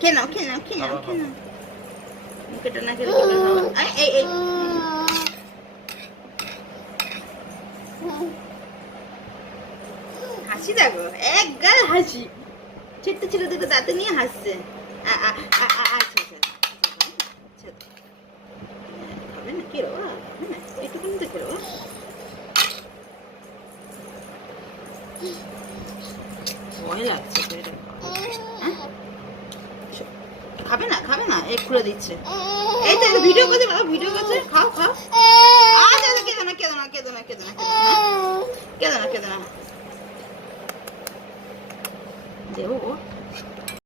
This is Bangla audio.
খেয়ে নাও খেয়ে নাও খেয়ে নাও খেয়ে নাও মুখেটা না খেলে কি করে খাবা এই এই হাসি দেখো এক গাল হাসি ছোট্ট ছোট দুটো দাঁতে নিয়ে হাসছে খাবে না কে রবা এইটুকুনি তো খেলো ভয় লাগছে তো এটা খাবে না খাবে না এক খুলে দিচ্ছে এই তো ভিডিও করছে বাবা ভিডিও করছে খাও খাও আচ্ছা কেঁদো না কেঁদো না কেঁদো না কেঁদো না কেঁদো না কেঁদো না যে ও